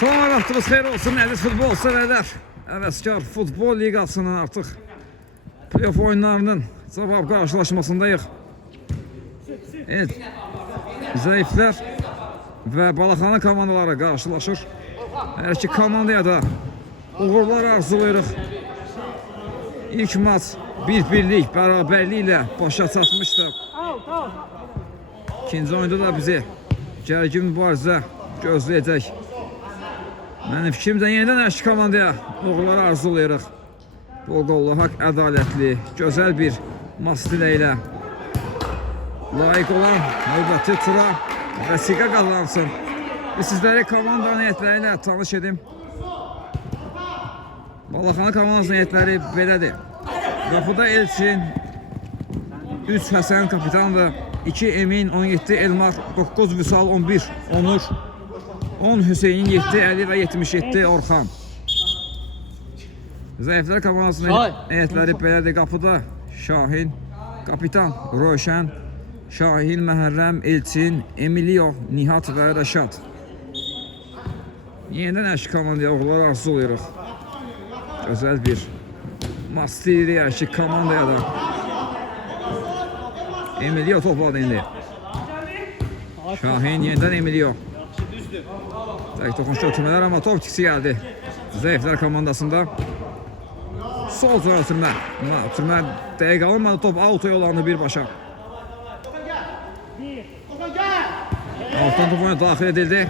Son vaxtınız xeyir olsun, əziz futbol sevərlər. Əvəzkar Futbol Liqasının artıq playoff oyunlarının cavab qarşılaşmasındayıq. Evet, Zəiflər və Balaxanı komandaları qarşılaşır. Hər iki komandaya da uğurlar arzulayırıq. İlk maç 1-1'lik bərabərlik ilə başa çatmışdı. İkinci oyunda da bizi gərgin mübarizə gözləyəcək. Mənim fikrimdə yenidən hər iki komandaya uğurlar arzulayırıq. Bol qollu, haqq, ədalətli, gözəl bir maç diləyilə layiq olan növbəti tura vəsiqə qazansın. Sizləri komanda niyyətləri ilə tanış edim. Balaxanı komandasının niyyətləri belədir. Qapıda Elçin, 3 Həsən kapitandır, 2 Emin, 17 Elmar, 9 Vüsal, 11 Onur, 10 Hüseyin, 7 Əli və 77 Orxan. Zəiflər komandasının niyyətləri belədir. Qapıda Şahin, kapitan Rövşən, Şahin, Məhərrəm, Elçin, Emilio, Nihat və Rəşad. Yenidən hər iki komandaya uğurlar arzulayırıq. Gözəl bir maç deyirik hər iki komandaya da. Emilio topladı indi. Şahin, yenidən Emilio. Dəqiq toxunuşda ötürmələr, amma top tikisi gəldi Zəiflər komandasında. Sol sonra ötürmə. Ötürmə dəqiq alınmadı, top auto yollandı birbaşa. Altdan top oyuna daxil edildi.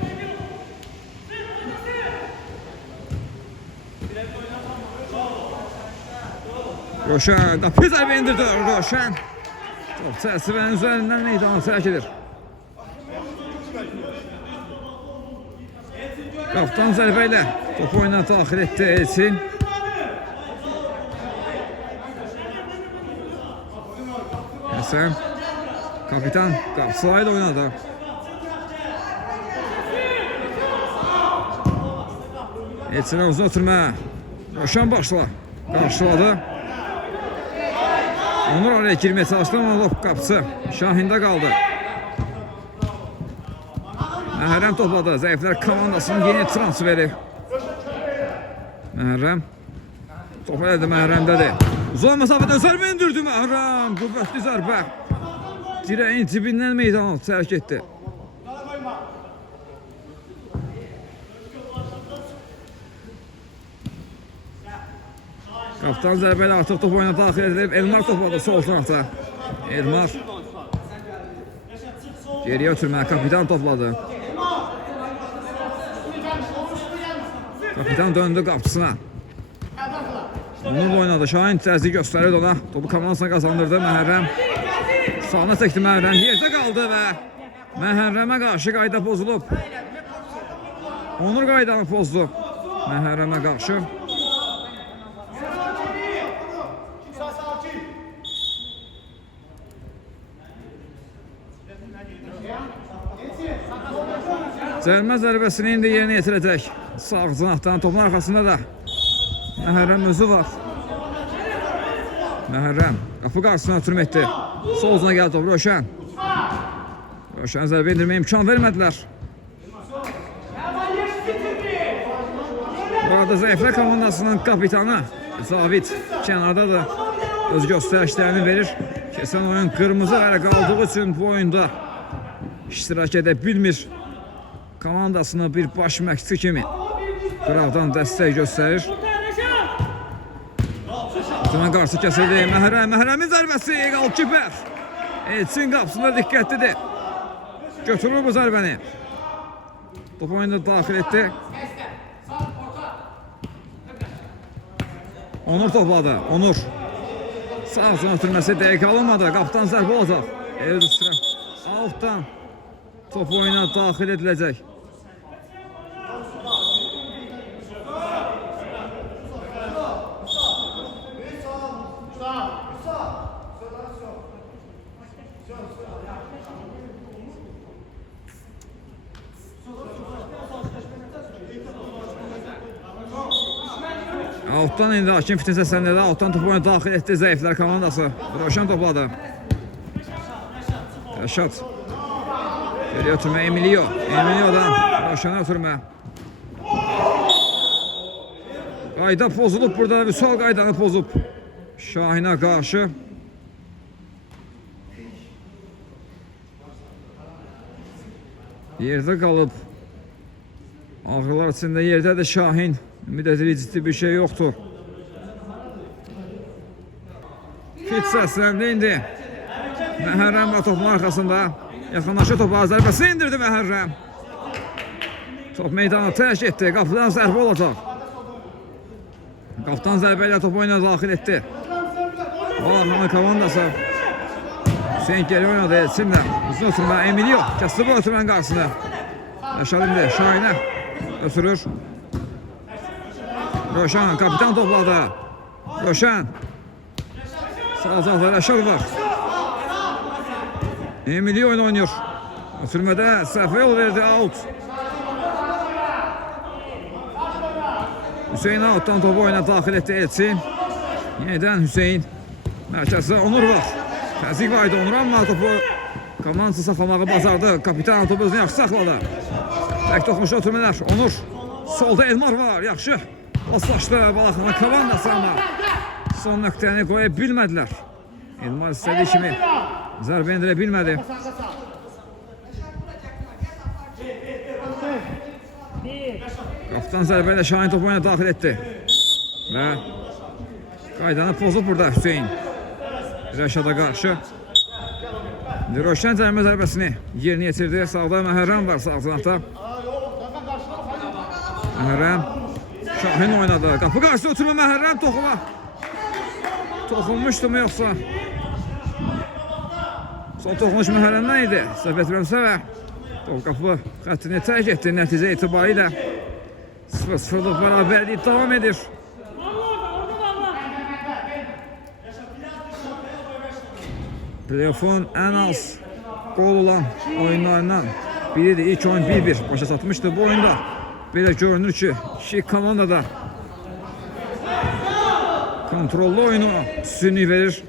Rövşən, qapı zərbə indirdi Rövşən. Top çərçivənin üzərindən meydana tərk edir. Qaptan zərbə ilə top oyuna daxil etdi Elçin. Həsən, kapitan qapısı ilə oynadı. Elçinə uzun ötürmə. Rövşən qarşıladı. Onur oraya girmeye çalıştı ama top qapısı Şahində qaldı. Məhərrəm topladı. Zəiflər komandasının yeni transferi. Məhərrəm top elədi, Məhərrəmdədir. Uzun məsafədən zərbə indirdi Məhərrəm. Qüvvətli zərbə. Dirəyin cibindən meydana tərk etdi. Kaptan zərbələ artıq top oyuna daxil edilib. Elmar topladı sol tarafta. Elmar geriyə ötürmə. Kapitan topladı. Kapitan döndü qapçısına. Onu oynadı. Şahin təzyiq göstərirdi ona. Topu komandasına qazandırdı Məhərrəm. Sağına çəkdi Məhərrəm. Yerdə qaldı və Məhərrəmə qarşı qayda pozulub. Onur qaydanı pozdu Məhərrəmə qarşı. Cəlmə zərbəsini indi yerinə yetirəcək. Sağ cinahdan topun arxasında da Məhərrəm özü var. Məhərrəm qapı qarşısına ötürmə etdi. Sol uzuna gəldi top Rövşən. Rövşən zərbə indirməyə imkan vermədilər. Bu arada Zəiflər komandasının kapitanı Zavid kənardadır. Öz göstərişlərini verir. Keçən oyun qırmızı vərəq qaldığı üçün bu oyunda iştirak edə bilmir. Komandasını bir baş məqsidi kimi qıraqdan dəstək göstərir. Zaman qarşı kəsildi. Məhərrəmin zərbəsi. Qalkiper Elçin qapısında diqqətlidir. Götürür bu zərbəni. Top oyunu daxil etdi. Onur topladı. Onur sağ üçün ötürməsi dəqiq alınmadı. Qapıdan zərbə olacaq. El üstürə altdan top oyuna daxil ediləcək. Alttan indi hakim fitin səsləndirdi. Alttan top oyuna daxil etdi Zəiflər komandası. Rövşən topladı. Rəşad geriyə ötürmə Emilio'dan Rövşənə ötürmə. Qayda pozulub burada, Vüsal qaydanı pozub. Şahinə qarşı. Yerdə qalıb. Ağrılar içində yerdədir Şahin. Ümid edirik ciddi bir şey yoxdur. Fit səsləndi indi. Məhərrəm var topun arxasında. Yaxınlaşır topa, zərbəsini indirdi Məhərrəm. Top meydana tərk etdi. Qapıdan zərbə olacaq. Qapıdan zərbə ilə top oyuna daxil etdi. Bağlamanın komandası. Hüseyin geri oynadı Elçinlə. Uzun ötürmə Emilio. Kəsdi bu ötürmənin qarşısına. Yaşar indi Şahinə ötürür. Roşan kapitan topladı. Roşan. Sağ tarafta Yaşar var. Emilio oynuyor. Ötürmədə səhvə yol verdi, out. Hüseyin outdan topu oyuna daxil etdi Elçin. Yeniden Hüseyin. Mərkəzdə Onur var. Təzik var idi Onur, amma topu komandası saxlamağı bacardı. Kapitan topu özünü yaxşı saxladı. Tək toxunuşu ötürmələr. Onur. Solda Elmar var. Yaxşı. Paslaşdı Balaxana komandası, amma son nöqtəni qoya bilmədilər. Elmar istədiyi kimi zərbə endirə bilmədi. Qapıdan zərbə ilə Şahin topu oyuna daxil etdi. Və qaydanı pozub burada Hüseyin. Rəşada qarşı. Roşan cərimə zərbəsini yerinə yetirdi. Sağda Məhərrəm var sağ tarafta. Məhərrəm. Şahin oynadı. Qapı qarşı oturma Məhərrəm toxuma. Toxunmuşdu mu yoxsa? Son toxunuş Məhərrəmdən idi. Səhv etmirəmsə və qapı xəttini tərk etdi. Nəticə etibarilə 0-0'lık beraberlik devam edir. Playoff'un en az gol olan oyunlarından biridir. İlk oyun 1-1 başa satmıştı bu oyunda. Belə görünür ki, iki komanda da kontrollü oyunu üstünlük verir.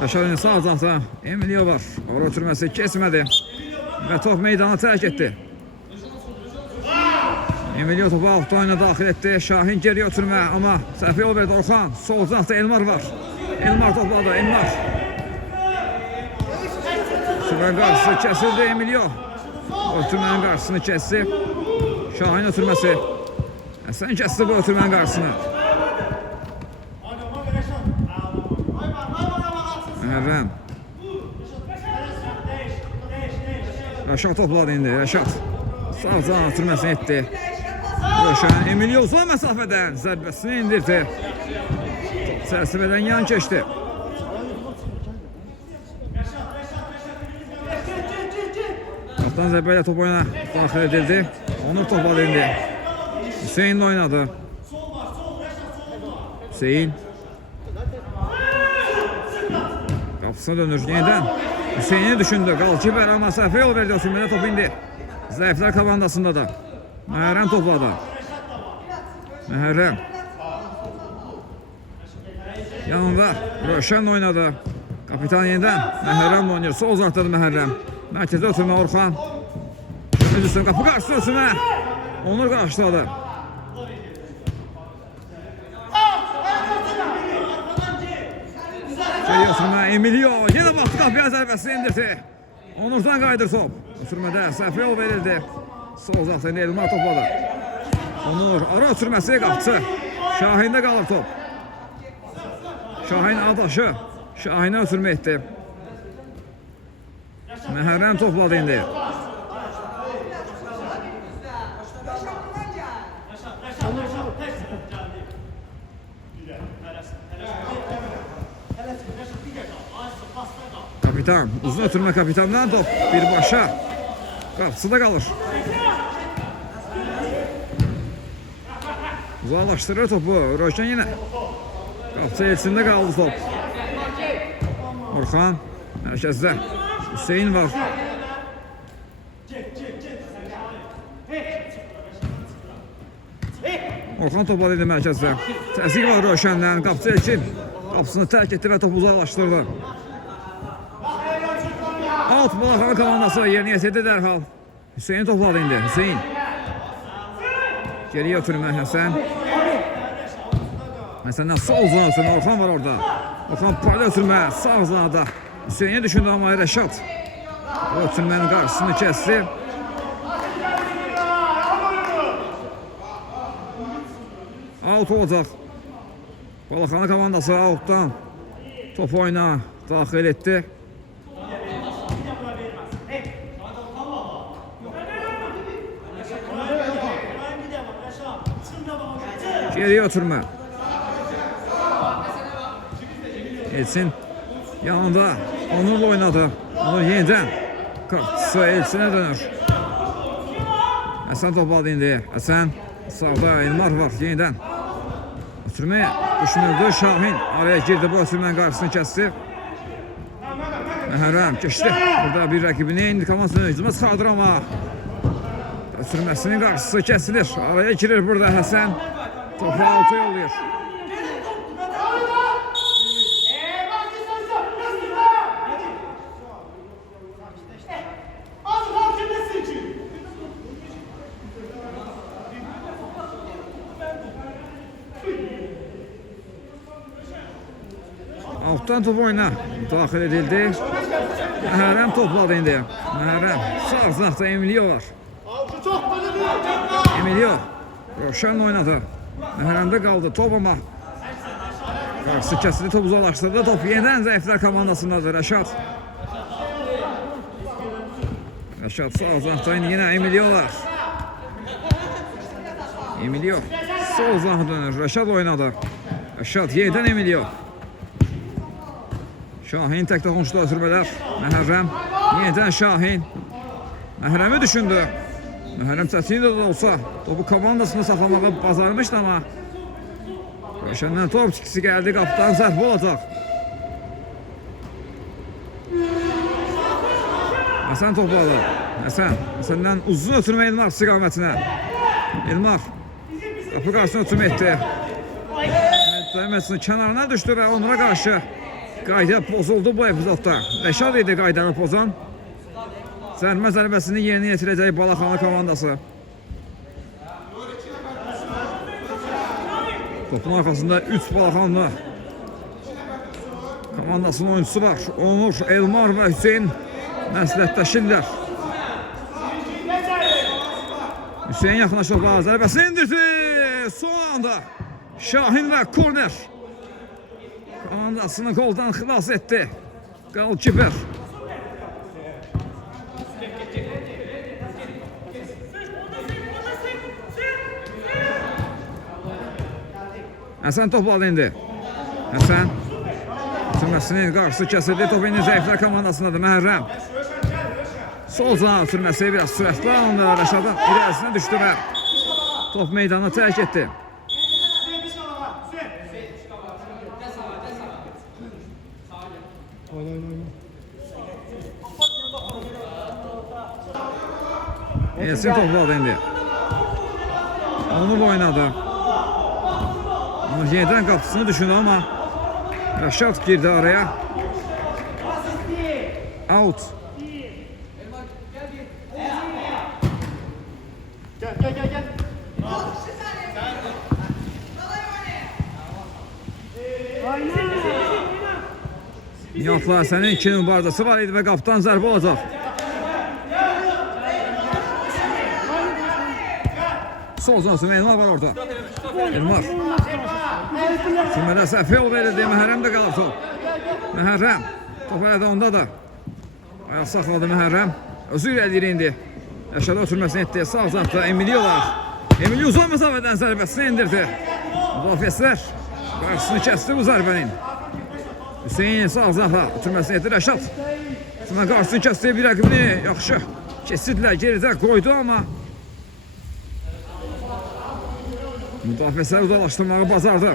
Yaşar'ın sağ tarafta Emilio var. Orada oturması kesmedi. Və top meydanı tərk etdi. Emilio topu altı oyuna daxil etdi. Şahin geriyə ötürmə, amma səhvə yol verdi Orxan. Sol tarafta Elmar var. Elmar topladı, Elmar. Ötürmənin qarşısı kəsildi Emilio. Ötürmənin qarşısını kəsdi. Şahin ötürməsi. Sən kəsdi bu ötürmənin qarşısını. Məhərrəm. Rəşad topladı indi, Rəşad. Sağ can atırmasını etdi. Röşən Emilio uzun məsafədən zərbəsini indirdi. Çərçivədən yan keçdi. Qaptan zərbə ilə top oyuna daxil edildi. Onur topladı indi. Hüseyin oynadı. Hüseyin. Qapısına dönür yeniden. Hüseyin'i düşündü. Qalkiber ama səhvə yol verdi. Ötürmədə top indi. Zəiflər komandasında da. Məhərrəm topladı. Məhərrəm. Yanında Röşən oynadı. Kapitan yeniden Məhərrəm oynuyor. Sol uzaqdadır Məhərrəm. Mərkəzdə ötürmə Orxan. Öz üstünə qapı qarşısı ötürmə. Onur qarşıladı. Ötürmə Emilio. Yenə baxdı qapıya zərbəsini indirdi. Onurdan qaydır top. Ötürmədə səhvə yol verildi. Sol uzaqda Elmar topladı. Onur ara ötürməsi qapçı. Şahində qalır top. Şahin adaşı. Şahinə ötürmə etdi. Məhərrəm topladı indi. Kapitan, uzun ötürmə kapitandan top birbaşa qapısında qalır. Uzaqlaşdırır topu, Röşən yenə. Qapısı elsində qaldı top. Orxan mərkəzdə. Hüseyin var. Orxan topladı indi mərkəzdə. Təzyiq var Röşəndən, qapısı Elçin. Qapısını tərk etdi və topu uzaqlaşdırdı. Alt Balaxanı komandası yerinə yetirdi dərhal. Hüseyin topladı indi. Hüseyin. Geriye oturma Həsən. Həsəndən sol uzun Orxan var orada. Orxan parla oturma sağ uzunada. Hüseyin'e düşündü ama Rəşad. O oturmanın qarşısını kəsdi. Out olacaq. Balaxanı komandası outdan top oyuna daxil etdi. Geriye oturma. Elçin yanında onunla oynadı. Onu yeniden kartısı Elçin'e dönür. Həsən topladı indi. Həsən sağda Elmar var yeniden. Oturmaya düşünüldü. Şahin araya girdi. Bu oturmanın karşısını kesti. Məhərrəm geçti. Burada bir rakibini indi komandanın hücuma çıxardır ama oturmasının karşısı kesilir. Araya girir burada Həsən. Topu altı yolluyor. Alttan top oyuna daxil edildi. Məhərrəm topladı indi. Məhərrəm sağ zahda Emilio var. Emilio Roşan oynadı. Məhərrəmdə qaldı top ama qarşısı kəsildi, top uzaqlaşdırdı. Top yeniden zəiflər komandasındadır Rəşad. Rəşad sağ zahda indi yine Emilio var. Emilio sol zahda dönür. Rəşad oynadı. Rəşad yeniden Emilio. Şahin tek dokunuşda ötürmələr. Məhərrəm yeniden Şahin. Məhərrəmi düşündü. Məhərrəm çətin də olsa topu komandasını saxlamağı bacarmışdı ama Rəşəndən top çıxısı gəldi. Qapıdan zərb olacaq. Həsən topladı. Həsəndən uzun ötürmə Elmar istiqamətinə. Elmar qapı qarşısına ötürmə etdi. Məhəmmədsinin kənarına düşdü və onlara qarşı qayda pozuldu bu epizodda. Rəşad idi qaydanı pozan. Zərmə zərbəsini yerinə yetirəcək Balaxanı komandası. Topun arxasında 3 Balaxanlı komandasının oyuncusu var. Onur, Elmar və Hüseyin məsləhətləşirlər. Hüseyin yaxınlaşıb zərbəsini indirdi. Son anda Şahin və korner. Komandasını goldan xilas etdi. Golkiper. Həsən topladı indi. Həsən sürməsinin qarşısı kəsildi. Top indi zəiflər komandasındadır. Məhərrəm sol zana sürməsi biraz sürətli alındı. Rəşadın irəlisinə düşdü və top meydanı tərk etdi. Elçin topladı indi. Onu oynadı. Onu yeniden qapısını düşündü ama Rəşad girdi araya. Out. Gel. Nihatlar sənin 2 mübarizəsi var idi və qapıdan zərbə olacaq. Sol zansın Elmar var orada. Elmar. Sürmədə səhv yol verildi. Məhərrəm də qalır top. Məhərrəm. Top hələ də onda da. Ayaq saxladı Məhərrəm. Özü irəliyir indi. Rəşada oturmasını etdi. Sağ zahda Emilio var. Emilio uzun məsafədən zərbəsini indirdi. Müdafiəçilər qarşısını kəsdi bu zərbənin. Hüseyin sağ zahda oturmasını etdi Rəşad. Sonra qarşısını kəsdi bir rəqibini yaxşı kesidilər. Geridə qoydu ama müdafiəçilər uzaqlaşdırmağı bacardı.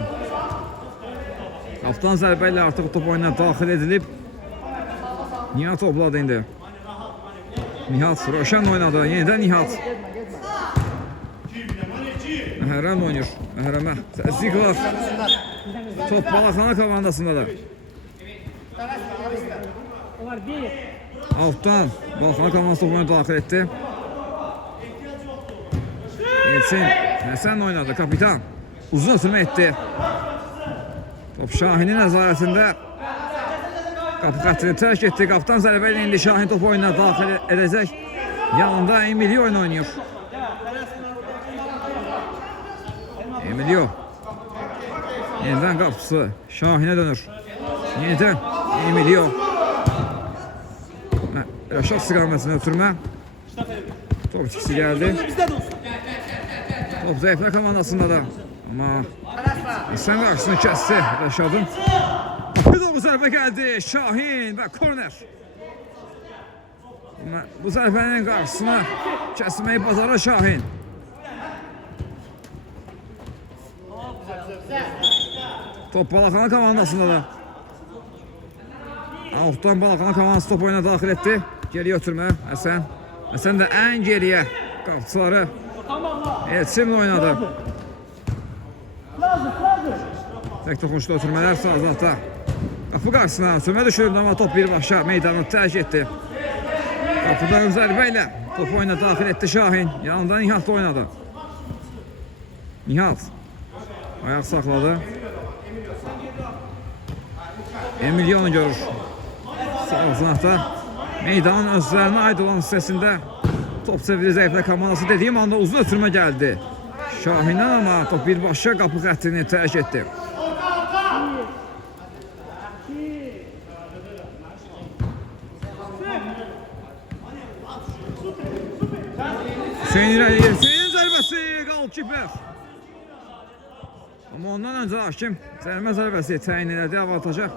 Qapıdan zərbə ilə artıq top oyuna daxil edilib. Nihat topladı indi. Nihat Roşan oynadı. Yeniden Nihat. Məhərrəm oynayır. Məhərrəmə təzyiq var. Top Balaxana komandasındadır. Alttan Balaxana komandası top oyuna daxil etdi. Elçin Həsən oynadı, kapitan. Uzun ötürmə etdi. Top Şahinin nəzarətində. Qapı xəttini tərk etdi. Qapıdan zərbə ilə indi Şahin topu oyuna daxil edəcək. Yanında Emilio oyun oynayır. Emilio. Yenidən qapısı Şahinə dönür. Yenidən Emilio. Rəşad istiqamətində ötürmə. Top ikisi gəldi. Top zəiflər komandasında da. Amma Həsən qarşısını kəsdi Rəşadın. Bir də bu zərbə gəldi. Şahin və korner. Bu zərbənin qarşısını kəsməyi bacarır Şahin. Top Balaxana komandasında da. Altdan Balaxana komandası top oyuna daxil etdi. Geriyə ötürmə Həsən. Həsən də ən geriyə qapıçıları Elçinlə oynadı. Tek toxunuşda ötürmələr Sazatda. Qapı qarşısına ötürmə düşürüldü, amma top birbaşa meydanı tərk etdi. Qapıdan zərbə ilə top oyuna daxil etdi Şahin. Yanında Nihat oynadı. Nihat ayaq saxladı. Emilionu görür. Sağ meydanın özlərinə aid olan hissəsində top çeviri zəiflər komandası dediyim anda uzun ötürmə gəldi Şahindən, amma top birbaşa qapı xəttini tərk etdi. Hüseyin irəli gedir. Hüseyin zərbəsi, qol-kiper. Amma ondan öncə hakim zərmə zərbəsi təyin elədi avantaja.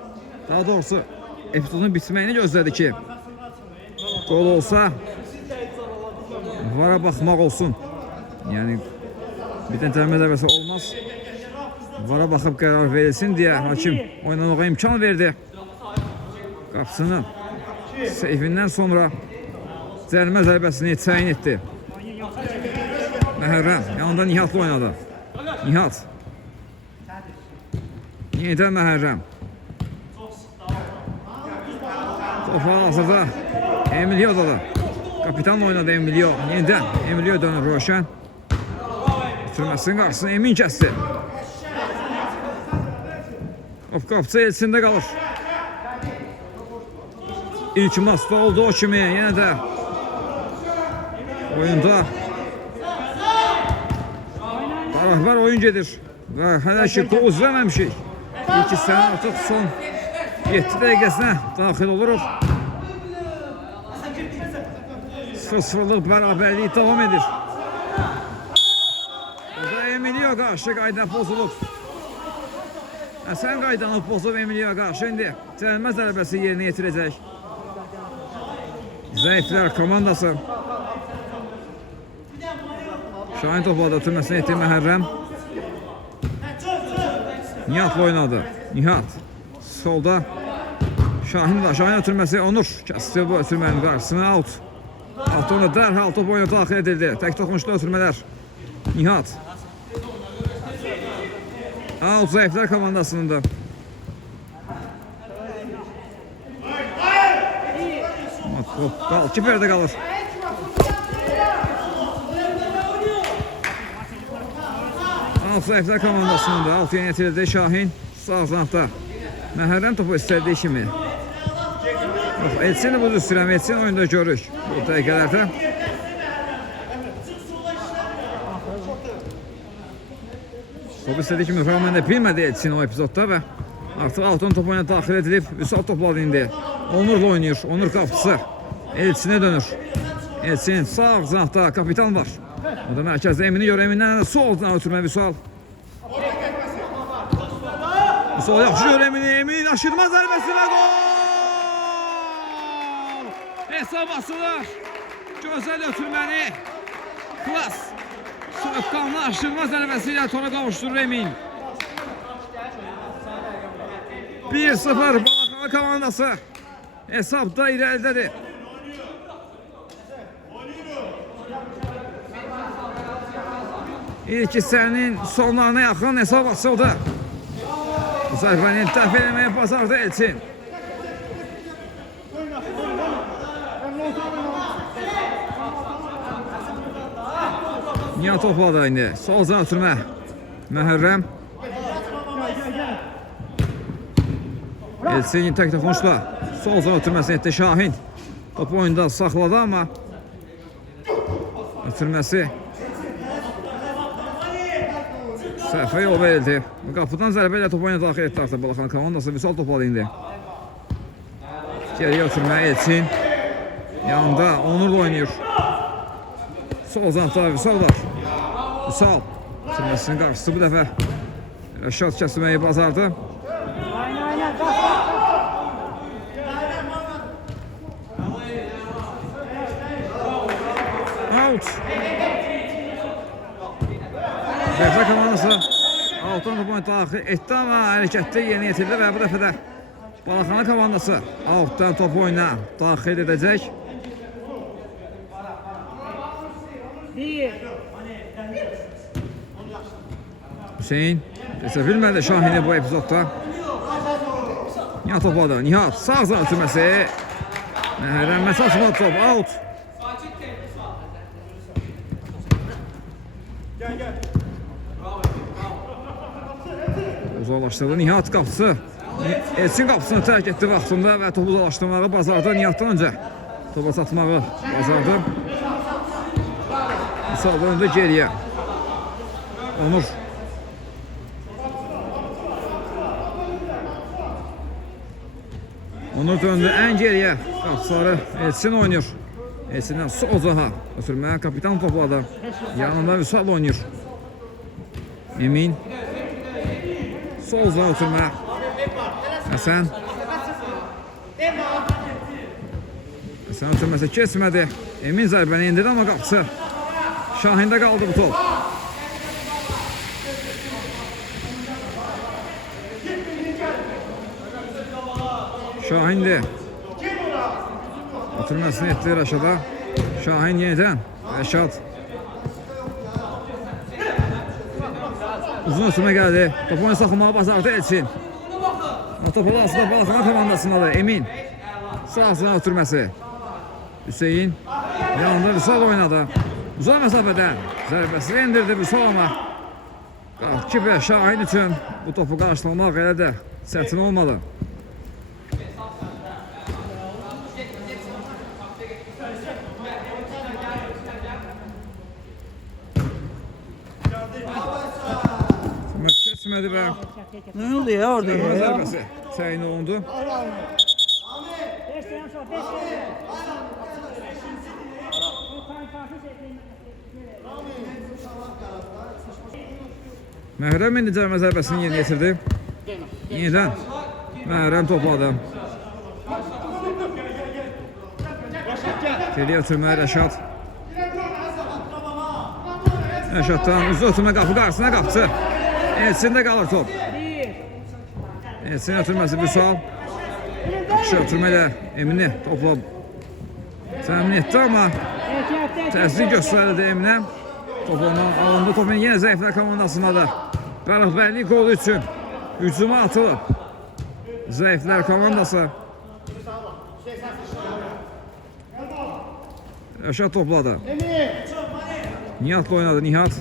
Daha doğrusu epizodun bitməyini gözlədi ki, gol olsa vara baxmaq olsun. Yəni bir dənə zərmə zərbəsi olmaz. Vara baxıb qərar verilsin deyə hakim oynamağa imkan verdi. Qapısının seyfindən sonra zərmə zərbəsini təyin etdi. Məhərrəm yanında Nihatla oynadı. Nihat. Yenidən Məhərrəm. Topa hazırda Emilio'da da. Kapitan oynadı Emilio. Yenidən Emilio dönür Roşen. Bitirməsinin qarşısını Emin kəsdi. Qapıcı Elçində qalır. İlk maçda olduğu kimi yenə də oyunda bərabər oyun gedir və hələ ki gol izləməmişik. İlk hissənin artıq son 7 dəqiqəsinə daxil oluruq. 0-0'lıq bərabərlik davam edir. Burada Emilio qarşı qayda pozulub. Həsən qaydanı pozub Emilio qarşı indi cərimə zərbəsi yerinə yetirəcək. Zəiflər komandası. Şahin topladı, ötürməsini etdi Məhərrəm. Nihatla oynadı. Nihat. Solda Şahin var. Şahin ötürməsi Onur. Kəsdi bu ötürmənin qarşısını out. Altında dərhal top oyuna daxil edildi. Tək toxunuşda ötürmələr. Nihat. Out zəiflər komandasının da. Kiperdə qalır. Alt zəiflər komandasının da alt yeni yetirildi. Şahin sağ zantda. Məhərrəm topu istədiyi kimi. Elçini budur istəyirəm. Elçini oyunda görürük bu dəqiqələrdə. Topu istədiyi kimi Rahman da bilmədi Elçini o epizodda və artıq altın topu oyuna daxil edilib. Vüsal topladı indi. Onurla oynayır. Onur qapısı. Elçinə dönür. Elçin sağ zantda kapitan var. O da mərkəzdə Emini gör. Emindən soldan ötürmə Vüsal. Vüsal yaxşı gör Emini. Emin aşırma zərbəsi və gol! Hesab asılır. Gözəl ötürməni. Klas. Soğuqqanlı aşırma zərbəsi ilə tora qavuşturur Emin. 1-0 Balaxana komandası. Hesabda irəlidədir. İlk hissənin sonlarına yaxın hesab açıldı. Bu zərbəni dəf eləməyə bacardı Elçin. Nihat topladı indi. Sol can ötürmə. Məhərrəm. Elçin tək toxunuşla. Sol can ötürməsi etdi Şahin. Top oyunda saxladı amma ötürməsi səhvə yol verildi. Qapıdan zərbə ilə top oyuna daxil etdi artıq Balaxanı komandası. Vüsal topladı indi. Geriyə ötürmə Elçin. Yanında Onurla oynayır. Sol zanatda Vüsal var. Vüsal ötürməsinin qarşısı bu dəfə Rəşad kəsməyi bacardı. Out. Qəfə komandası altdan top oyunu daxil etdi amma hərəkətdə yeni yetirdi və bu dəfə də Balaxanı komandası altdan top oyuna daxil edəcək. Hüseyin keçə bilmədi Şahini bu epizodda. Nihat topladı. Nihat sağ zan ötürməsi. Məhərrəm məsajmadı top. Out. Uzaqlaşdırdı Nihat qapısı. Elçin qapısını tərk etdi vaxtında və topu uzaqlaşdırmağı bacardı. Nihatdan öncə topa satmağı bacardı. Vüsal döndü geriyə. Onur. Onur döndü ən geriyə. Qapıları Elçin oynayır. Elçindən sol zaha ötürməyə kapitan topladı. Yanında Vüsal oynayır. Emin. Sol zaha ötürməyə. Həsən. Həsən ötürməsə kesmədi. Emin zərbəni indirdi amma qapısı Şahində qaldı bu top. Şahindir. Ötürməsini etdi Rəşada. Şahin yenidən. Rəşad. Uzun ötürmə gəldi. Topu oyunu saxlamağı bacardı Elçin. Topu aslında Balaxanı komandasındadır. Emin. Sağ sıra ötürməsi. Hüseyin. Yanında Vüsal oynadı. Uzaq məsafədən zərbəsini indirdi Vüsal amma qalxı və Şahin üçün bu topu qarşılamaq elə də çətin olmadı. Kesmədi və Ne oldu ya orada ya? zərbəsi təyin olundu. Məhrəm indi cərimə zərbəsini yeni yetirdi. Yenidən Məhrəm topladı. Geriyə ötürmə Rəşad. Rəşaddan uzun ötürmə qapı qarşısına qapçı. Elçində qalır top. Elçin ötürməsi Vüsal. Yaxşı ötürmə ilə Emini topla təmin etdi amma təsir göstərildi Eminə. Top ondan alındı. Topun yenə zəiflər komandasındadır. Bərabərlik qolu üçün hücuma atılıb. Zəiflər komandası. Rəşad topladı. Nihatla oynadı. Nihat.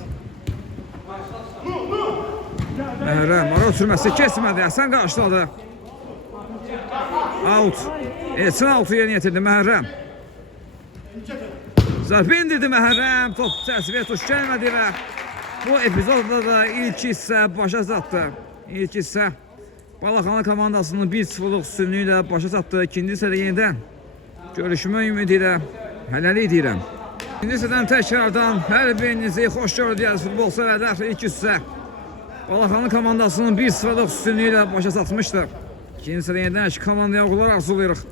Məhrəm, ara ötürməsi kesmədi. Həsən qarşıladı. Out. Elçin altı yeni yetirdi Məhrəm. Zərbi indirdi Məhrəm. Top təsviyə tuş gəlmədi və bu epizodda da ilk hissə başa çatdı. İlk hissə Balaxanı komandasının 1-0'lıq üstünlüyü ilə başa çatdı. İkinci hissədə yenidən görüşmə ümidi ilə hələlik deyirəm. İkinci hissədən təkrardan hər birinizi xoş gördük futbol sevərlər. İlk hissə Balaxanı komandasının 1-0'lıq üstünlüyü ilə başa çatmışdı. İkinci hissədə yenidən iki komandaya uğurlar arzulayırıq.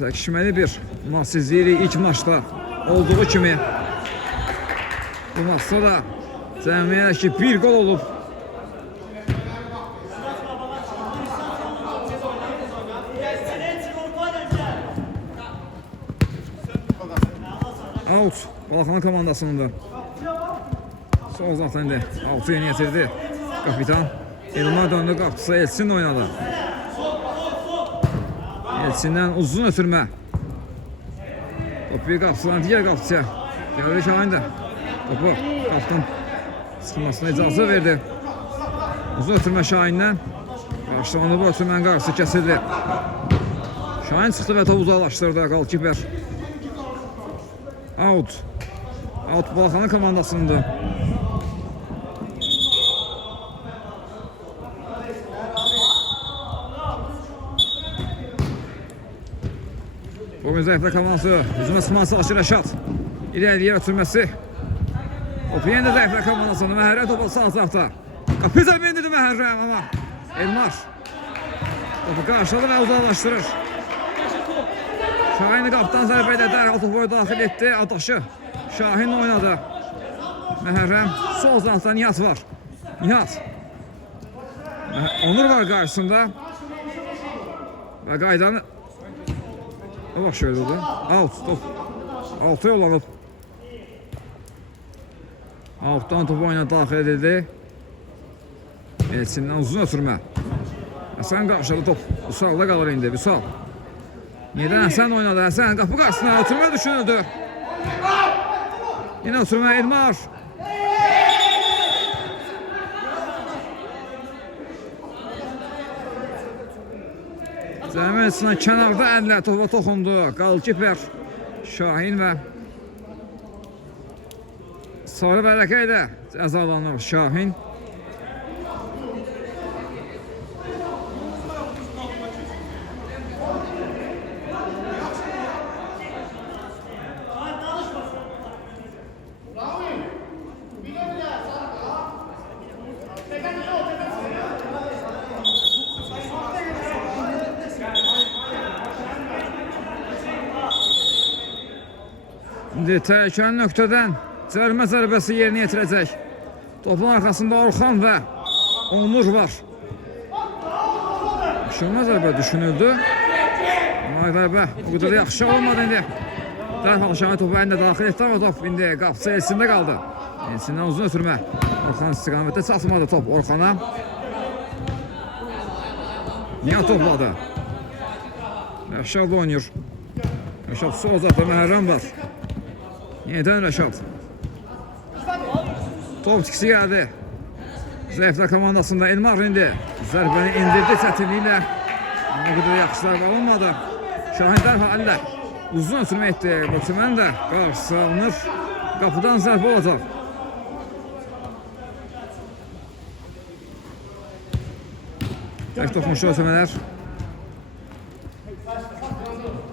Çəkişməli bir maç izləyirik ilk maçda olduğu kimi. Bu maçda da cəmiyyət ki bir gol olub. Out. Balaxanı komandasının da. Sol zaten de. Altı yeni yetirdi. Kapitan. Elma döndü qapısı. Elçin oynadı. Elçindən uzun ötürmə. Top bir qapısından digər qapıçıya. Gəlir Şahin də. Topu qapıdan sıxılmasına icazə verdi. Uzun ötürmə Şahindən. Qarşılamanı bu ötürmənin qarşısı kəsildi. Şahin çıxdı və topu uzaqlaşdırdı. Qalkiper. Out. Out Balaxanın komandasındır. Bugün zəiflə komandası. Hücuma çıxmanı çalışır Rəşad. İleriye ötürməsi. Topu yenə də zəiflə komandasının. Məhərrəm topu sağ tərəfdə. Qapı zərbi indirdi Məhərrəm amma Elmar topu qarşıladı və uzaqlaşdırır. Şahin qapıdan zərbə ilə dərhal topu daxil etdi. Adaşı Şahin oynadı. Məhərrəm sol tərəfdə Nihat var. Nihat. Onur var qarşısında. Və qaydanı bak şöyle oldu. Out top. Altı yollanıb. Altdan topu oyuna daxil edildi. Elçindən uzun ötürmə. Həsən qarşıladı top. Vüsalda qalır indi. Vüsal. Yenidən Həsən oynadı. Həsən qapı qarşısına ötürmə düşünüldü. Yine ötürmə Elmar. Zəmin içindən kənarda əllə topa toxundu. Qalkiper Şahin və sarı bələkə ilə cəzalanır Şahin. Şimdi təhlükəli nöqtədən cərimə zərbəsi yerinə yetirəcək. Topun arxasında Orxan və Onur var. Şuna zərbə düşünüldü. Ama zərbə o qədər yaxşı olmadı indi. Dərhal Şahin topu əlində daxil etdi ama top indi qapısı Elçində qaldı. Elçindən uzun ötürmə. Orxan istiqamətdə çatmadı top Orxana. Nihat topladı. Rəşad oynayır. Rəşad sol zətə Məhərrəm var. Yenidən Rəşad. Top tikisi gəldi. Zəiflər komandasında Elmar indi. Zərbəni indirdi çətinliklə. O qədər yaxşı zərbə alınmadı. Şahin dərhal əllə uzun ötürmə etdi. Boçimən də qarşısı alınır. Qapıdan zərbə olacaq. Tək toxunuşu ötürmələr.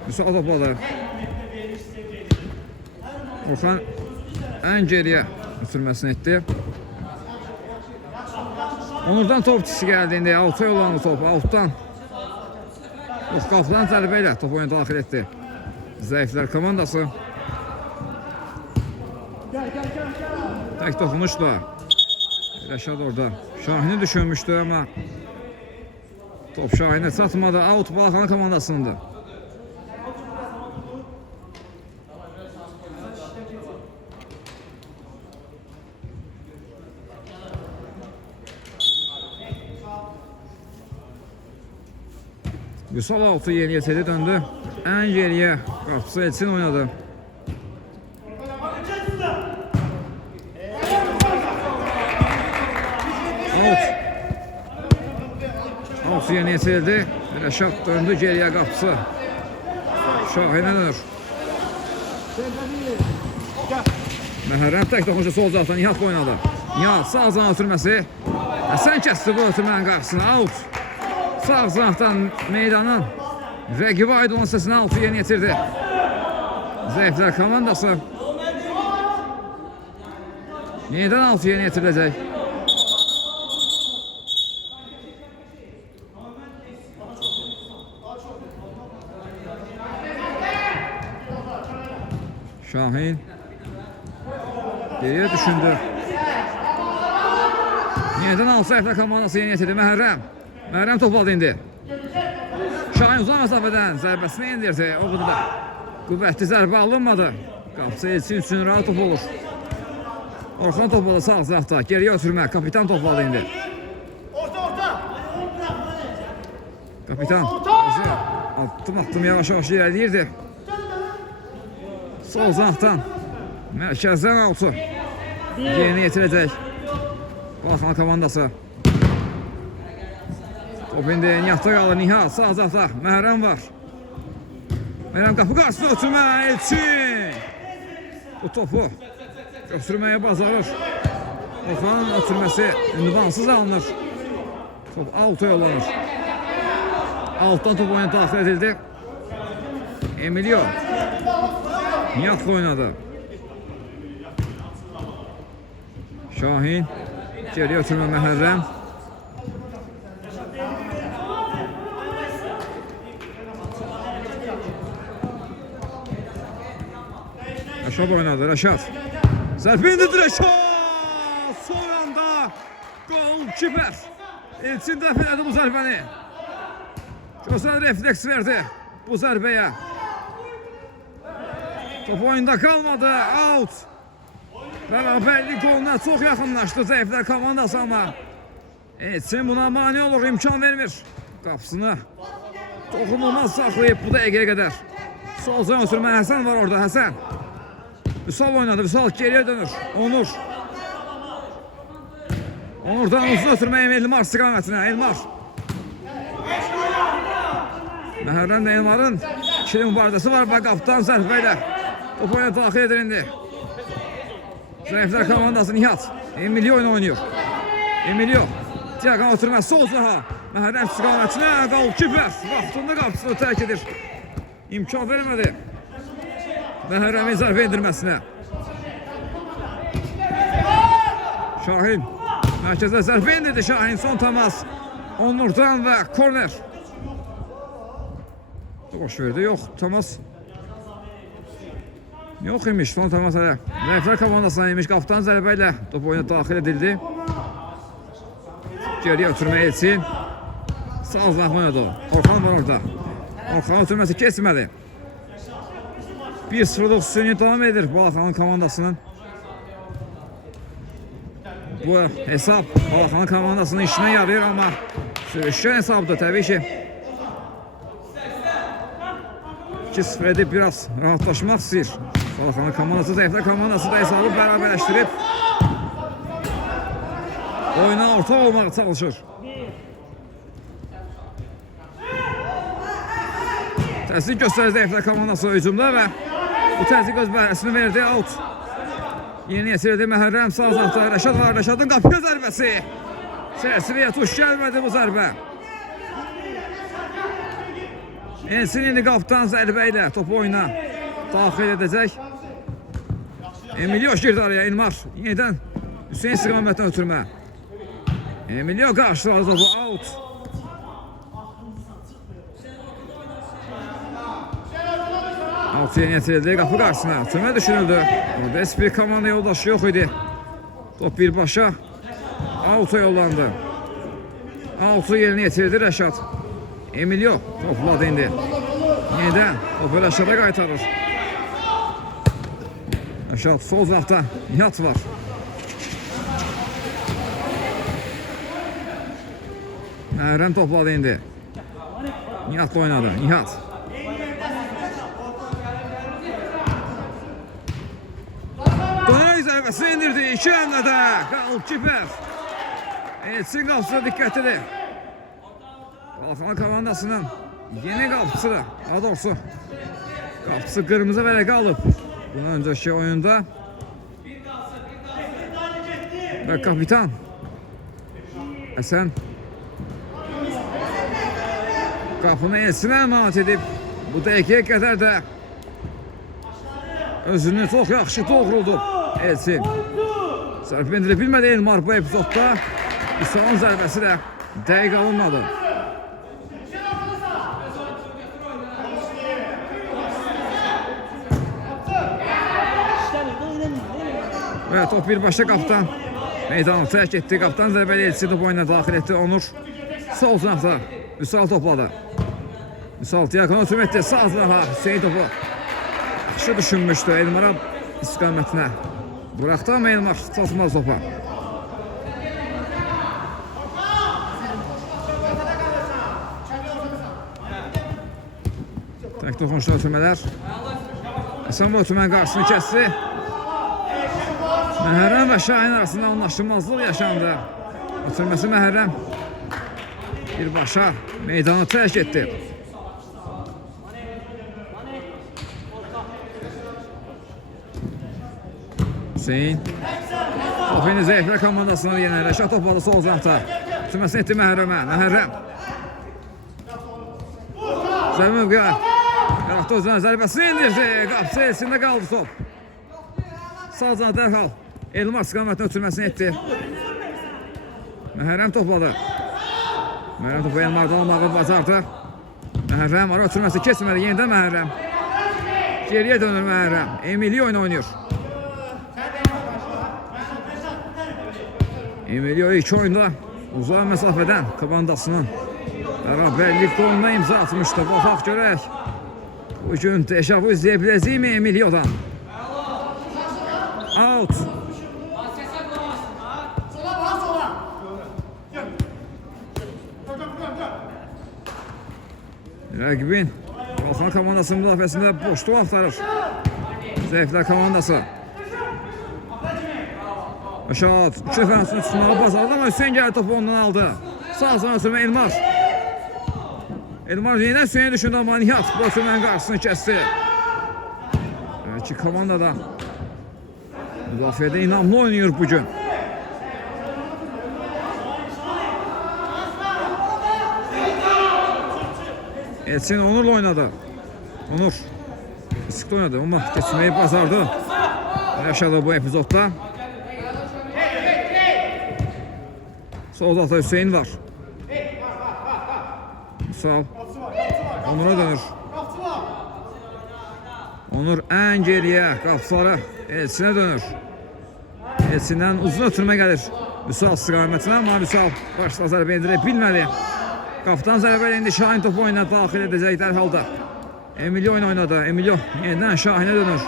Müsaq topladı. Orxan ən geriyə ötürməsini etdi. Onurdan top tikisi gəldi indi. Alta yollandı top. Altdan. Qapıdan zərbə ilə top oyuna daxil etdi. Zəiflər komandası. Tək toxunuş da. Rəşad orada. Şahini düşünmüşdü ama top Şahinə çatmadı. Out Balaxanı komandasındır. Vüsal altı yeni yetirdi döndü. En geriye qapısı Elçin oynadı. Out. Altı yeni yetirdi. Rəşad döndü geriye qapısı. Şahinə dönür. Məhərrəm tək toxunca sol cəhətdən Nihat oynadı. Nihat sağ can ötürməsi. Həsən kəsdi bu ötürmənin qarşısını. Out. Sağ zahtan meydanın rəqibi Aydın səsini altı yeni yetirdi. Zəiflər komandası yenidən altı yeni yetiriləcək. Şahin geriye düşündü. Yenidən altı zəiflər komandası yeni yetirdi. Məhərrəm topladı indi. Şahin uzun məsafədən zərbəsini indirdi. O qədər də qüvvətli zərbə alınmadı. Qapısı Elçin üçün rahat top olur. Orxan topladı sağ zahta. Geriyə ötürmə. Kapitan topladı indi. Kapitan addım yavaş-yavaş ilerleyirdi. Sol uzaqdan. Mərkəzdən altı. Yeni yetirəcək. Balxana komandası. Top indi Nihatda qalır. Nihat sağ uzaqda. Məhrəm var. Məhrəm qapı qarşısında ötürmə. Elçin. Bu topu götürməyə bacarır. Orxanın ötürməsi ünvansız alınır. Top alta yollanır. Altdan top oyuna daxil edildi. Emilio. Nihatla oynadı. Şahin. Geri ötürmə Məhərrəm. Rəşad oynadı. Rəşad. Zərbi indirdi Rəşad. Son anda gol kiper. Elçin dəf elədi bu zərbəni. Gözəl refleks verdi bu zərbəyə. Top oyunda qalmadı. Out. Bərabərlik goluna çox yaxınlaşdı zəiflər komandası amma Elçin buna mane olur, imkan vermir. Qapısını toxunulmaz saxlayıb bu dəqiqəyə qədər. Solcan ötürmə Həsən var orada. Həsən. Vüsal oynadı. Vüsal geriyə dönür. Onur. Onurdan uzun ötürmə Elmar istiqamətinə. Elmar. Məhərrəm də Elmarın ikili mübarizəsi var. Qapıdan zərbə ilə top oyuna daxil edir indi. Zəiflər komandası Nihat. Emilio oyunu oynayır. Emilio. Diagon ötürmə sol zaha. Məhərrəm istiqamətinə. Qol kiper. Vaxtında qapısını tərk edir. İmkan vermədi. Məhərrəmin zərbə indirməsinə. Şahin. Mərkəzdə zərbə indirdi Şahin. Son təmas. Onurdan və korner. Boş verdi. Yox. Təmas. Yox imiş. Son təmas hələ. Zəiflər komandasına imiş. Qapıdan zərbə ilə top oyuna daxil edildi. Geriyə ötürmə Elçin. Sağ uzaq oynadı. Orxan var orada. Orxanın ötürməsi kesmədi. 1-0'lık üstünlüğü devam edir Balxanın komandasının. Bu hesap Balxanın komandasının işine yarıyor ama sürüşken hesabdır tabii ki. 2-0 edip biraz rahatlaşmak istəyir. Balxanın komandası zəiflər komandası da hesabı bərabərləşdirib oyuna orta olmağa çalışır. Təsdik göstərir zəiflər komandası hücumda və bu təzyiq öz bərəsini verdi. Out. Yeni yetirdi Məhərrəm sağ uzaqda. Rəşad var. Rəşadın qapıya zərbəsi. Çərçivəyə tuş gəlmədi bu zərbə. Elçin indi qapıdan zərbə ilə topu oyuna daxil edəcək. Emilio girdi araya. Elmar yenidən Hüseyin istiqamətdən ötürmə. Emilio qarşıladı topu. Out. Altıya yetirildi qapı qarşısına. Ötürmə düşünüldü. Orada heç bir komanda yoldaşı yox idi. Top birbaşa Alta yollandı. Alta yerini yetirildi Rəşad. Emilio topladı indi. Yenidən topu Rəşada qaytarır. Rəşad sol uzaqda Nihat var. Məhərrəm topladı indi. Nihatla oynadı. Nihat. Dönək zərbəsi indirdi. İki əmlədə. Qal kiper. Elçin qapısına diqqətlidir. Balxana komandasının yeni qapısı. Daha doğrusu qapısı qırmızı vərəqə alıb. Bundan öncəki oyunda və kapitan Həsən qapını Elçinə əmanət edib bu dəqiqəyə qədər də özünü çox yaxşı doğruldub Elçin. Zərbə indirə bilmədi Elmar bu epizodda. İsa'nın zərbəsi də dəqiq alınmadı. Və top birbaşa qapıdan meydanı tərk etdi. Qapıdan zərbəli Elçin top oyuna daxil etdi. Onur sol cinahda Vüsal topladı. Vüsal Diakon ötürmə etdi. Sağ cinaha Hüseyin topu yaxşı düşünmüşdü Elmara istiqamətinə. Buraxdı ama Elmar çatmaz topa. Tək toxunuşda ötürmələr. Həsən Botman qarşısını kəsdi. Məhərrəm və Şahin arasında anlaşılmazlıq yaşandı. Ötürməsi Məhərrəm birbaşa meydanı tərk etdi. Hüseyin Topini zəiflər komandasına yenə Rəşad Topbalı sol uzaqda. Ötürməsini etdi Məhərrəmə. Məhərrəm Zərmövqə yaratdı özünə zərbəsini indirdi. Qapısı elsində qaldı top. Sağcan dərhal Elmar istiqamətini ötürməsini etdi. Məhərrəm topladı. Məhərrəm topu Elmardan almağı bacardı. Məhərrəm ara ötürməsi keçmədi. Yenidən Məhərrəm. Geriyə dönür Məhərrəm. Emilio oyunu oynayır. Emilio ilk oyunda uzaq məsafədən komandasının bərabərlik goluna imza atmışdı. Baxaq görək. Bugün dejavu izləyə biləcəyimi Emilio'dan? Out. Rəqibin Qalxan komandasının müdafiəsində boşluq axtarır. Zəiflər komandası. Rəşad 2 dəfənin üstünü tutmağı bacardı ama Hüseyin gəldi topu ondan aldı. Sağ zana ötürmə Elmar. Elmar yenə Hüseyin'e düşündü ama Nihat bu ötürmənin qarşısını kəsdi. İki komanda da müdafiədə inamlı oynayır bugün. Elçin Onur'la oynadı. Onur riskli oynadı ama geçmeyi bacardı. Yaşadı bu epizodda. Sol tarafta Hüseyin var. Sağ. Onur'a dönür. Onur en geriye qapıları Elçin'e dönür. Elçindən uzun ötürmə gəlir. Vüsal istiqamətinə ama Vüsal başla zərbə endirə bilmədi. Qapıdan zərbə indi Şahin topu oyuna daxil edəcək dərhalda. Emilio oynadı. Emilio yenidən Şahin'e dönür.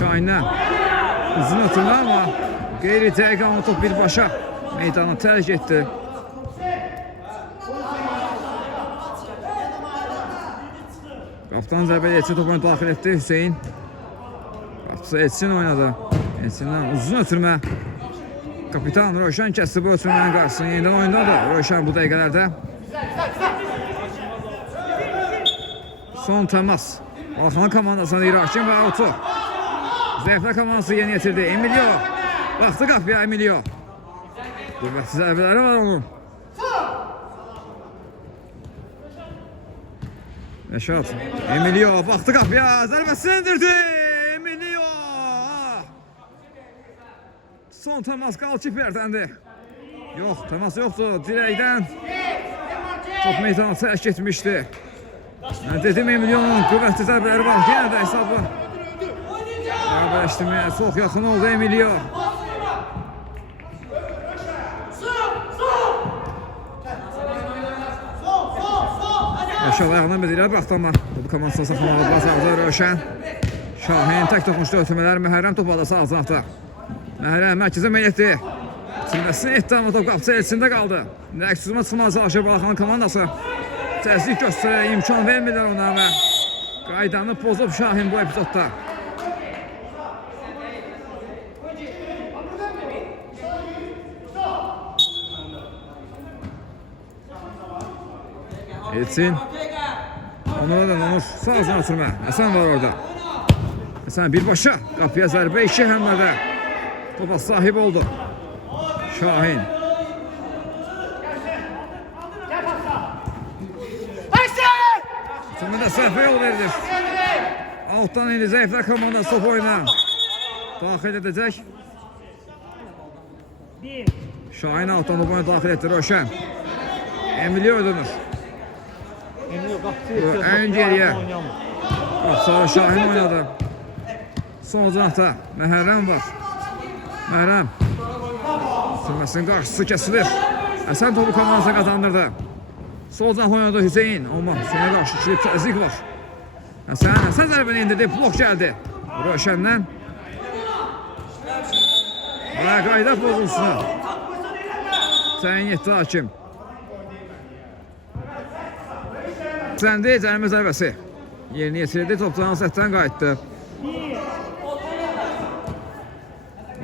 Şahin'ə uzun ötürmə ama qeyri dəqiqanlı top birbaşa meydanı tərk etdi. Qapıdan zərbə Elçin topunu daxil etdi. Hüseyin qapısı Elçin oynadı. Elçindən uzun ötürmə. Kapitan Röşən kəsdi bu ötürmənin qarşısını. Yenidən oyundadır Röşən bu dəqiqələrdə. Son təmas. Qalxan komandasına İrakin və Auto. Zəiflər komandası yeni yetirdi. Emilio. Baxdı qapıya Emilio. Qüvvətli zərbələri var onun. Rəşad. Emilio baxdı qapıya. Zərbəsini indirdi. Emilio. Son təmas qalçiperdəndi. Yox, təmas yoxdur. Dirəkdən top meydanı tərk etmişdi. Mən dedim Emilio'nun qüvvətli zərbələri var. Yenə də hesabı bərabərləşdirməyə çox yaxın oldu Emilio. Rəşad ayağından bedirlər baxdı ama bu komandasına saxlamağı bacardı Röşən. Şahin tək toxunuşdu ötürmələr. Məhərrəm top aldı sağ cinahda. Məhərrəm mərkəzə meyl etdi. Çilməsini etdi ama top qapısı Elçində qaldı. Rəqsizmə çıxmağa çalışır Balaxanın komandası. Təzlik göstərək, imkan vermirlər ona və qaydanı pozub Şahin bu epizodda. Elçin Onur'a da Onur sağ zana ötürmə. Həsən var orada. Həsən birbaşa qapıya zərbə 2 həmlədə topa sahib oldu Şahin. Ötürmədə səhvə yol verilir. Altdan indi zəiflər komandası top oyuna daxil edəcək. Şahin altdan top oyuna daxil etdi Röşən. Emilio dönür. En geriye Qapıları Şahin oynadı. Son cinahda Məhərrəm var. Məhərrəm sürməsinin qarşısı kəsilir. Həsən topu komandasına qazandırdı. Sol cinah oynadı Hüseyin. Amma Hüseyinə qarşı ikili təzyiq var. Həsən zərbəni indirdi. Blok gəldi Röşəndən. Və qayda pozulsuna təyin etdi hakim. Səndi cərimə zərbəsi. Yerini yetirdi, topdan sətdən qayıtdı.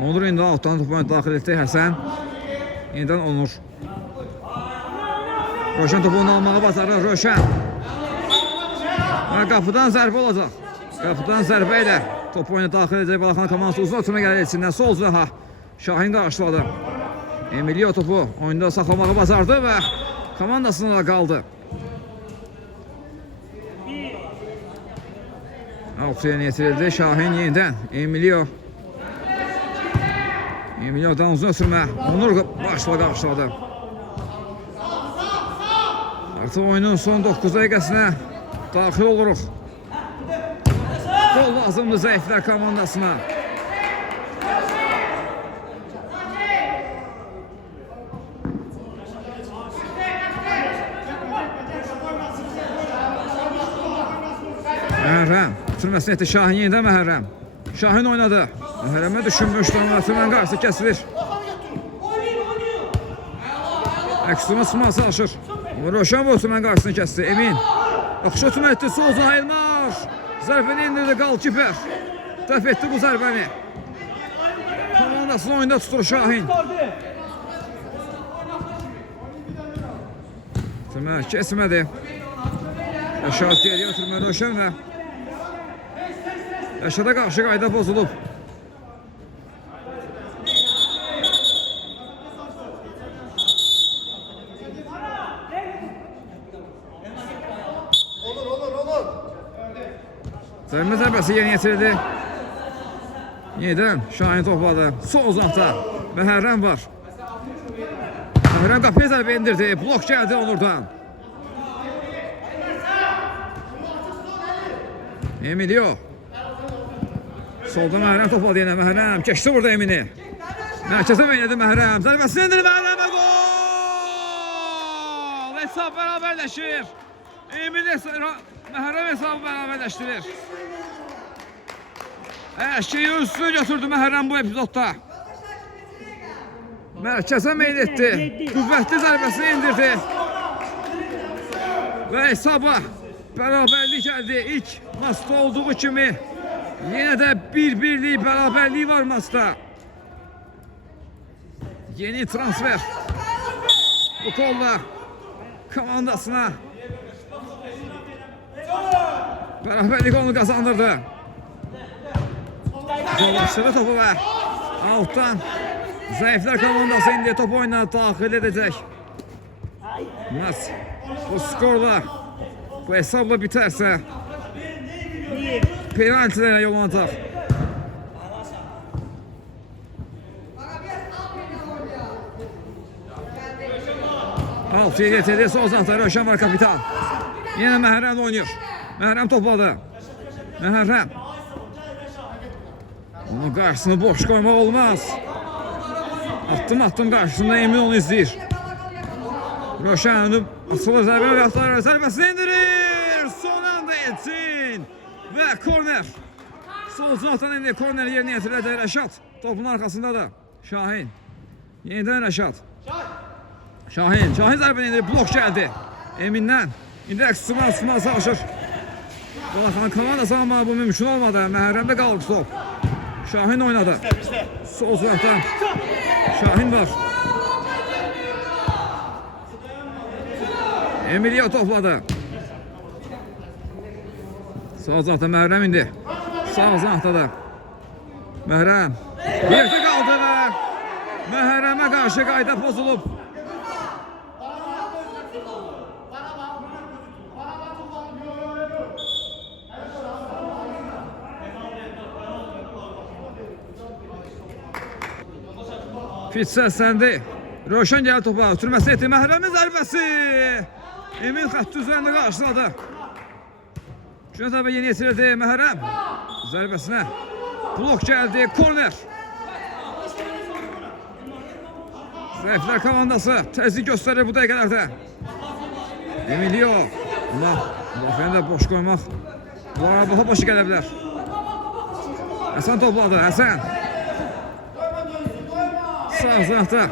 Onur indi altdan topu daxil etdi Həsən. Yenidən Onur. Röşən topu onu almağa bacarır, Röşən. Və qapıdan zərbə olacaq. Qapıdan zərbə ilə topu oyuna daxil edəcək Balaxana komandası uzun ötürmə gəlir içindən. Sol cəha Şahin qarşıladı. Emilio topu oyunda saxlamağı bacardı və komandasına da qaldı. Altıya yetirildi. Şahin yenidən. Emilio'dan uzun ötürmə. Onur başla qarşıladı. Artıq oyunun son 9 dəqiqəsinə daxil oluruq. Gol lazımdır zəiflər komandasına. Məhərrəm bitirməsini etdi. Şahin yenidən Məhərrəm. Şahin oynadı. Məhərrəmə düşünmüşdü amma Tümən qarşısı kəsilir. Əksini sıxmağa çalışır. Röşən bu Tümən qarşısını kəsdi. Emin. Yaxşı ötürmə etdi. Solca Elmar. Zərbəni indirdi qalkiper. Dəf etdi bu zərbəni. Komandasını oyunda tutur Şahin. Tümən kesmədi. Rəşad geriyə ötürmə Röşən və Rəşada qarşı qayda pozulub. Zərbə zərbəsi yeni yetirildi. Yenidən Şahin topladı. Sol uzaqda Məhərrəm var. Məhərrəm qapıya zərbə indirdi. Blok gəldi Onurdan. Emilio. Solda Məhərrəm topladı yenə. Məhərrəm keçdi burada Emini. Mərkəzə beynədi Məhərrəm. Zərbəsini indirdi Məhərrəm və gol! Hesab bərabərləşir. Emini Məhərrəm hesabı bərabərləşdirir. Hər şeyi üstünü götürdü Məhərrəm bu epizodda. Mərkəzə meyl etdi. Qüvvətli zərbəsini indirdi. Və hesaba bərabərlik gəldi. İlk maçda olduğu kimi yenə də bir-birlik bərabərlik var maçda. Yeni transfer. Bu kolla komandasına bərabərlik onu qazandırdı. Dolaşdırdı topu və altdan zəiflər komandası indi topu oyuna daxil edəcək. Maç bu skorla, bu hesabla bitərsə penaltilərə yollanacaq. Altıya getirdi, sol uzaqda Röşən var kapitan. Yenə Məhərrəm oynayır. Məhərrəm topladı. Məhərrəm. Onun qarşısını boş qoymaq olmaz. Attım qarşısında Emin onu izləyir. Röşən onu asılı zərbə və yaxtlarır. Zərbəsini indirir. Son anda etsin. Və korner. Sol uzaqdan indi korner yerinə yetirildi Rəşad. Topun arxasında da Şahin. Yenidən Rəşad. Şahin zərbəni indirib. Blok gəldi. Emindən. İndi əksini tutmağa çalışır. Balaxana komandası amma bu mümkün olmadı. Məhərrəmdə qaldı top. Şahin oynadı. Sol uzaqdan Şahin var. Emilio topladı. Sağ uzaqda Məhərrəm indi. Sağ uzaqda da Məhərrəm. Yerdə qaldı və Məhərrəmə qarşı qayda pozulub. Fit səsləndi. Röşən gəlir topa. Türməsi etdi. Məhərrəmin zərbəsi. Emin xətti üzərində qarşıladı. Günə zərbə yeni yetirildi. Məhərrəm zərbəsinə. Blok gəldi. Korner. Zəiflər komandası təzyiq göstərir bu dəqiqələrdə. Emilio. Müdafiəni də boş qoymaq. Bu ara daha başı gələ bilər. Həsən topladı. Həsən. Sağ uzaqda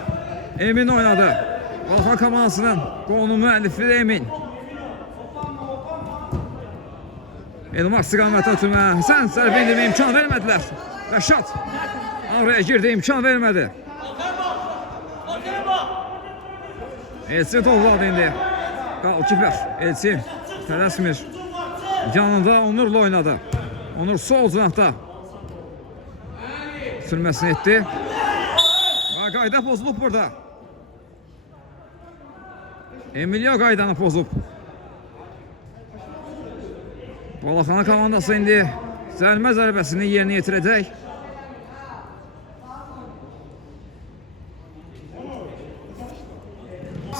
Emin oynadı. Balaxana komandasının qolunun müəllifi Emin. Elmas istiqamətə ötürmə. Sən zərbə indirmə imkan vermədilər. Rəşad araya girdi, imkan vermədi. Elçin topladı indi. Qalkiper Elçin tələsmir. Yanında Onurla oynadı. Onur sol cinahda. Sürməsini etdi. Və qayda pozulub burada. Emilio qaydanı pozub. Balaxana komandası indi zəlmə zərbəsini yerinə yetirəcək.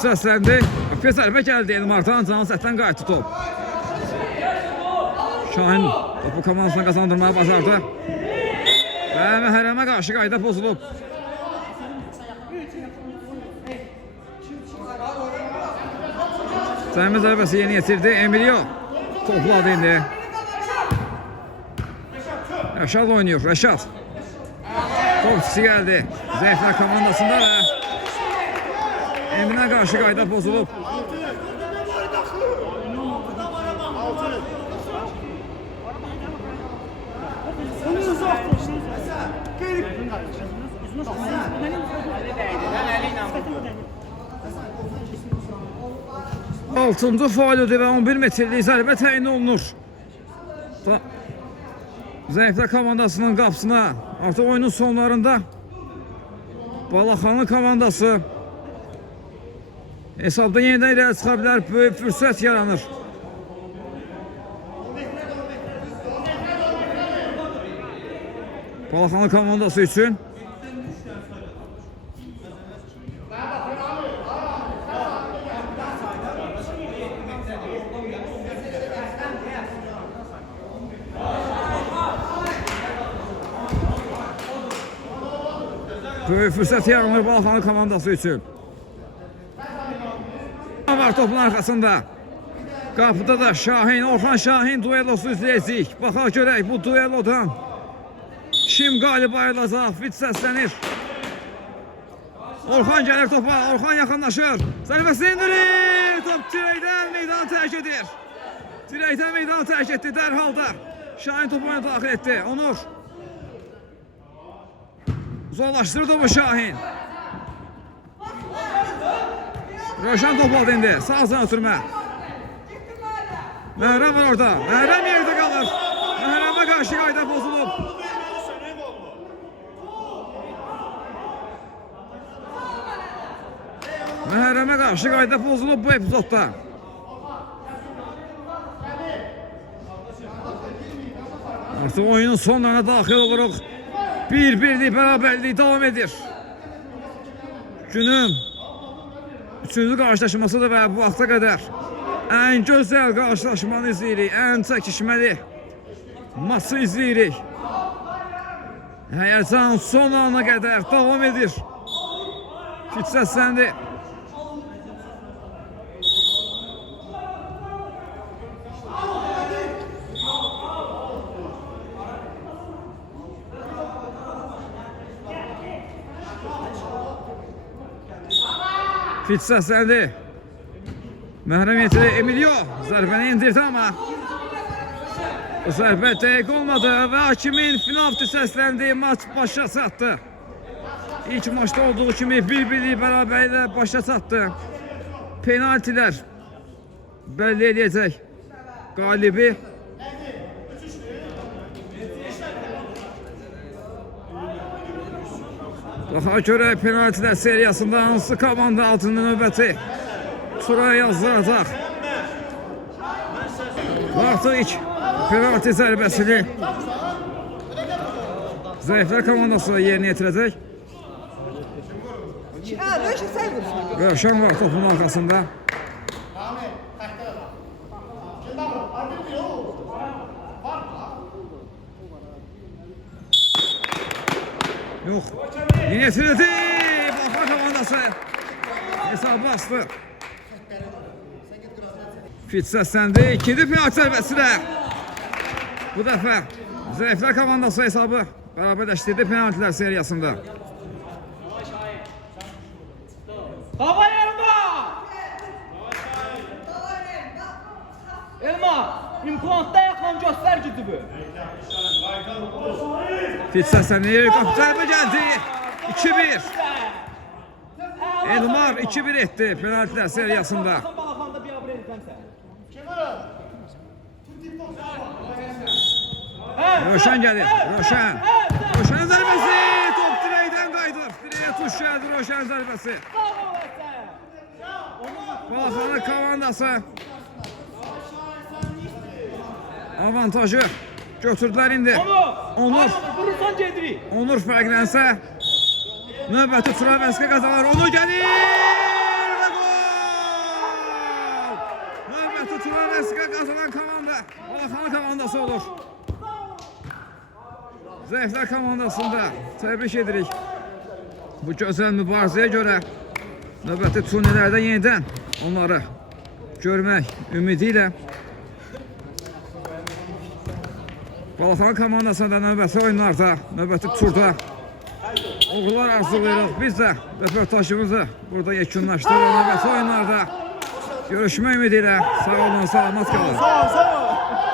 Səsləndi. Bir zərbə gəldi Elmardan, canı sətdən qayıtdı top. Şahin topu komandasına qazandırmağı bacardı. Və Məhərrəmə qarşı qayda pozulub. Zəlmə zərbəsi yeni yetirdi. Emilio topladı indi. Rəşad oynuyor. Rəşad. Top içi gəldi. Zəiflər komandasında və Eminə qarşı qayda pozulub. Altıncı faalidir və 11 metrlik zərbə təyin olunur. Zəiflər komandasının qapısına artıq oyunun sonlarında Balaxanlı komandası hesabda yenidən irəli çıxa bilər, böyük fürsət yaranır. Balaxanlı komandası üçün böyük fürsət yaranır Balaxanlı komandası üçün. Var topun arxasında. Qapıda da Şahin, Orxan Şahin duelosu izləyəcəyik. Baxaq görək bu duelodan kim qalib ayrılacaq? Fit səslənir. Orxan gəlir topa, Orxan yaxınlaşır. Zərbəsini indirir. Top dirəkdən meydanı tərk edir. Dirəkdən meydanı tərk etdi dərhalda. Şahin topu oyuna daxil etdi. Onur. Zorlaşdırdı bu Şahin. Röşan top aldı indi. Sağ zan ötürmə. Məhrəm var orada. Məhrəm yerdə qalır. Məhrəmə qarşı qayda pozulub. Məhrəmə qarşı qayda pozulub bu epizodda. Artıq oyunun sonlarına daxil oluruq. Bir-birlik, bərabərlik davam edir. Günün üçüncü qarşılaşmasıdır və bu vaxta qədər ən gözəl qarşılaşmanı izləyirik, ən çəkişməli maçı izləyirik. Həyəcan son ana qədər davam edir. Fit səsləndi. Fit səsləndi. Məhrəm yetirdi. Emilio zərbəni indirdi amma bu zərbə dəqiq olmadı və hakimin final səsləndi. Maç başa çatdı. İlk maçda olduğu kimi bir-birlik bərabərliklə başa çatdı. Penaltilər bəlli edəcək qalibi. Daha görə penaltilər seriyasında hansı komanda altında növbəti tura yazdıracaq. Artıq ilk penalti zərbəsini Zəiflər komandası yerinə yetirəcək. Rövşən var topun arxasında. Yox. Yine yetirdi. Baxma komandası. Hesabı açdı. Fit səsləndi. İkinci penalti zərbəsi də. Bu dəfə Zəiflər komandası hesabı bərabərləşdirdi penaltilər seriyasında. Baba Elma! Elma! İmplantda yaxın göstər! topu. Fit səslənir, qapı zərbə gəldi. 2-1. Elmar 2-1 etdi penaltilər seriyasında. Balafanda biabır edirsən sən. Röşen gəlir, Röşen. Röşen zərbəsi, top dirəkdən qaydır. Dirəyə tuş gəldi Röşen zərbəsi. Balaxanı komandası avantajı götürdülər indi. Onur Vurursan gedirik. Onur fərqlənsə növbəti Travenska qazanır. Onur gəlir və gol! Növbəti Travenska qazanan komanda Balaxanı komandası olur. Zəiflər komandasında təbrik edirik. Bu gözəl mübarizəyə görə növbəti turnirlərdə yenidən onları görmək ümidi ilə Balaxanı komandasında növbəti oyunlarda, növbəti turda uğurlar arzulayırıq. Biz də röportajımızı burada yekunlaşdırırıq. Növbəti oyunlarda görüşmək ümidi ilə sağ olun, salamat qalın. Sağ ol.